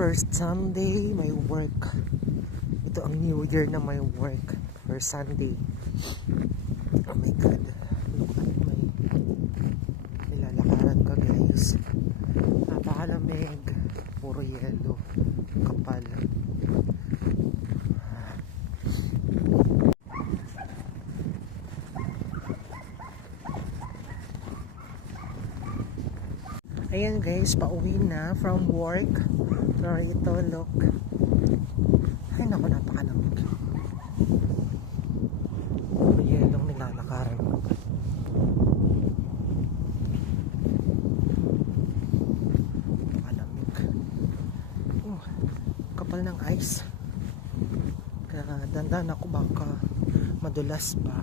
First Sunday, may work. Ito ang New Year na may work. First Sunday. Oh my God. Look at my nilalakaran ka, guys. Napakalamig. Puro yelo. Kapal. Ayan guys, pauwi na from work. Sorry, ito, look. Ay naku, napakalamig. Puro yelong nilalakaran ko. Napakalamig. Kapal ng ice. Kaya dandan ako baka madulas pa.